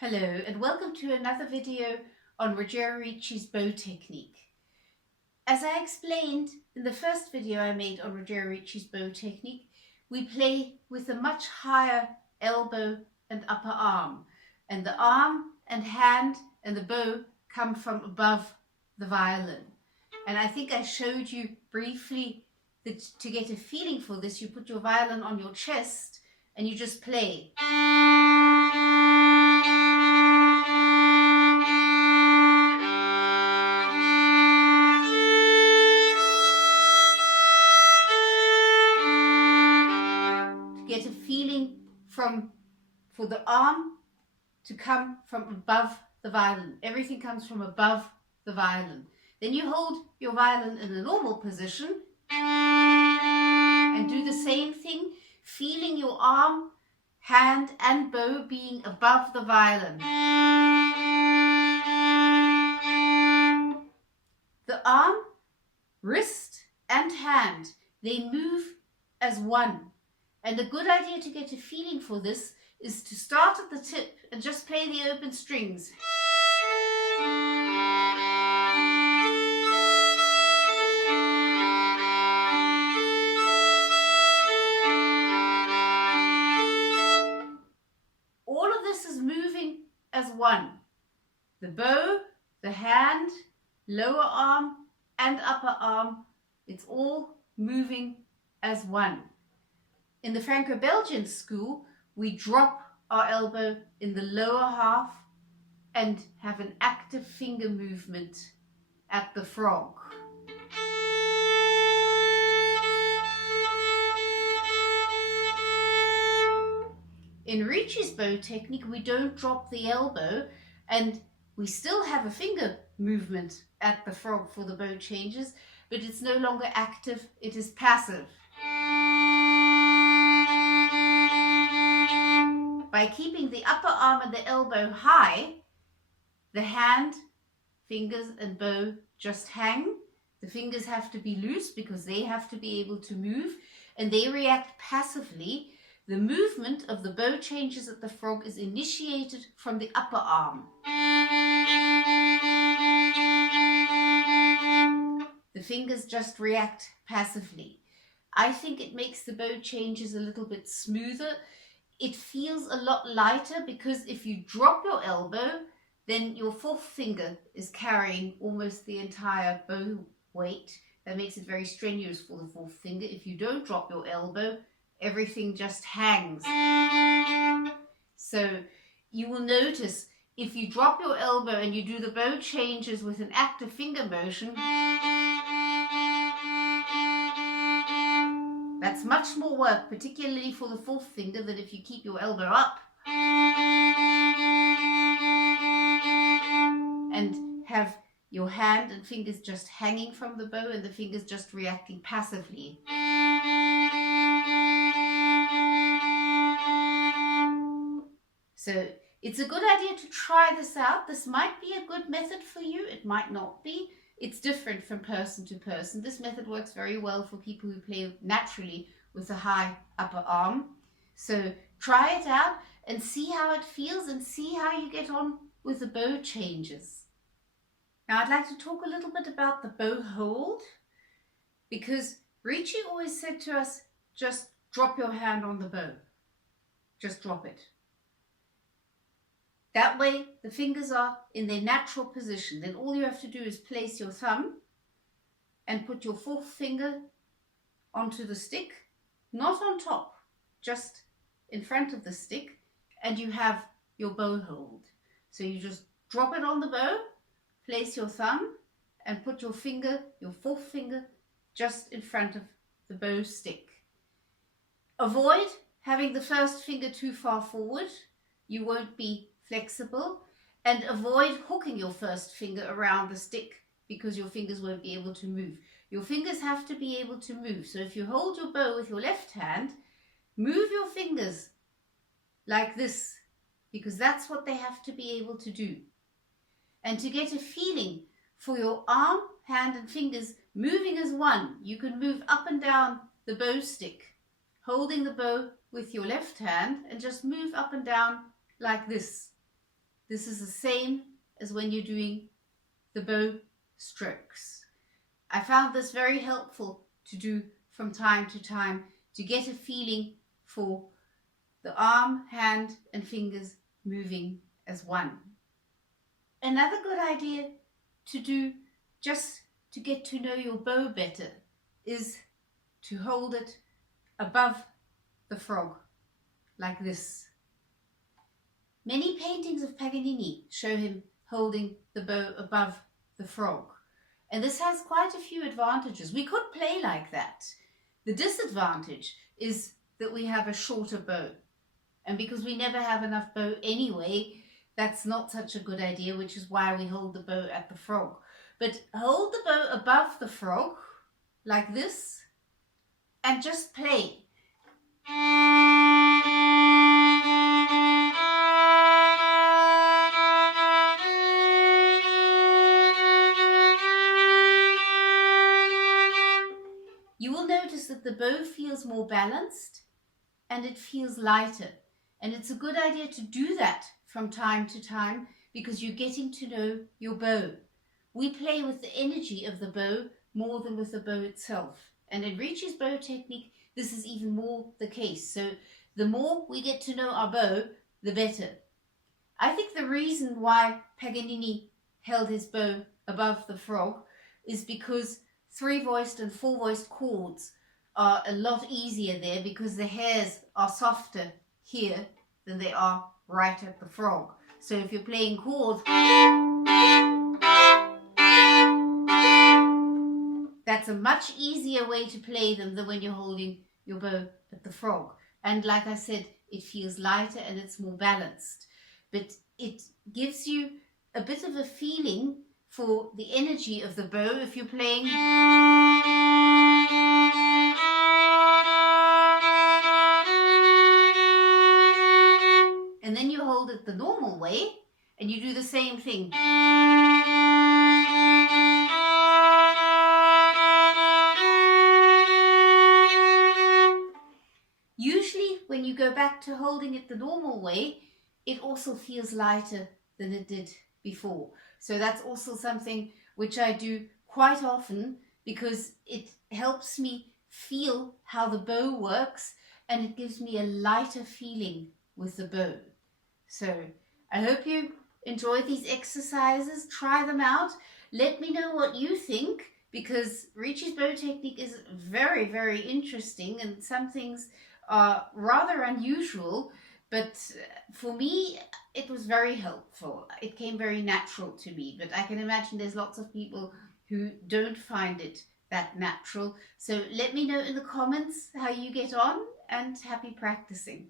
Hello and welcome to another video on Ruggiero Ricci's bow technique. As I explained in the first video I made on Ruggiero Ricci's bow technique, we play with a much higher elbow and upper arm, and the arm and hand and the bow come from above the violin. And I think I showed you briefly that to get a feeling for this, you put your violin on your chest and you just play. Get a feeling for the arm to come from above the violin. Everything comes from above the violin. Then you hold your violin in a normal position and do the same thing, feeling your arm, hand and bow being above the violin. The arm, wrist and hand, they move as one. And a good idea to get a feeling for this is to start at the tip and just play the open strings. All of this is moving as one. The bow, the hand, lower arm and upper arm, it's all moving as one. In the Franco-Belgian school, we drop our elbow in the lower half and have an active finger movement at the frog. In Ricci's bow technique, we don't drop the elbow and we still have a finger movement at the frog for the bow changes, but it's no longer active, it is passive. By keeping the upper arm and the elbow high, the hand, fingers and bow just hang. The fingers have to be loose because they have to be able to move and they react passively. The movement of the bow changes at the frog is initiated from the upper arm. The fingers just react passively. I think it makes the bow changes a little bit smoother. It feels a lot lighter because if you drop your elbow, then your fourth finger is carrying almost the entire bow weight. That makes it very strenuous for the fourth finger. If you don't drop your elbow, everything just hangs. So you will notice if you drop your elbow and you do the bow changes with an active finger motion, that's much more work, particularly for the fourth finger, than if you keep your elbow up and have your hand and fingers just hanging from the bow and the fingers just reacting passively. So it's a good idea to try this out. This might be a good method for you. It might not be. It's different from person to person. This method works very well for people who play naturally with a high upper arm. So try it out and see how it feels and see how you get on with the bow changes. Now I'd like to talk a little bit about the bow hold, because Ricci always said to us, just drop your hand on the bow. Just drop it. That way the fingers are in their natural position. Then all you have to do is place your thumb and put your fourth finger onto the stick, not on top, just in front of the stick, and you have your bow hold. So you just drop it on the bow, place your thumb and put your finger, your fourth finger, just in front of the bow stick. Avoid having the first finger too far forward. You won't be flexible, and avoid hooking your first finger around the stick because your fingers won't be able to move. Your fingers have to be able to move. So if you hold your bow with your left hand, move your fingers like this, because that's what they have to be able to do. And to get a feeling for your arm, hand and fingers moving as one, you can move up and down the bow stick, holding the bow with your left hand, and just move up and down like this. This is the same as when you're doing the bow strokes. I found this very helpful to do from time to time to get a feeling for the arm, hand and fingers moving as one. Another good idea to do just to get to know your bow better is to hold it above the frog, like this. Many paintings of Paganini show him holding the bow above the frog. And this has quite a few advantages. We could play like that. The disadvantage is that we have a shorter bow. And because we never have enough bow anyway, that's not such a good idea, which is why we hold the bow at the frog. But hold the bow above the frog, like this, and just play. You will notice that the bow feels more balanced and it feels lighter. And it's a good idea to do that from time to time because you're getting to know your bow. We play with the energy of the bow more than with the bow itself. And in Ricci's bow technique, this is even more the case. So the more we get to know our bow, the better. I think the reason why Paganini held his bow above the frog is because 3-voiced and 4-voiced chords are a lot easier there because the hairs are softer here than they are right at the frog. So if you're playing chords, that's a much easier way to play them than when you're holding your bow at the frog. And like I said, it feels lighter and it's more balanced. But it gives you a bit of a feeling for the energy of the bow if you're playing. And then you hold it the normal way and you do the same thing. Usually when you go back to holding it the normal way, it also feels lighter than it did before. So that's also something which I do quite often because it helps me feel how the bow works and it gives me a lighter feeling with the bow. So I hope you enjoy these exercises, try them out. Let me know what you think because Ricci's bow technique is very, very interesting and some things are rather unusual, but for me it was very helpful. It came very natural to me, but I can imagine there's lots of people who don't find it that natural. So let me know in the comments how you get on and happy practicing.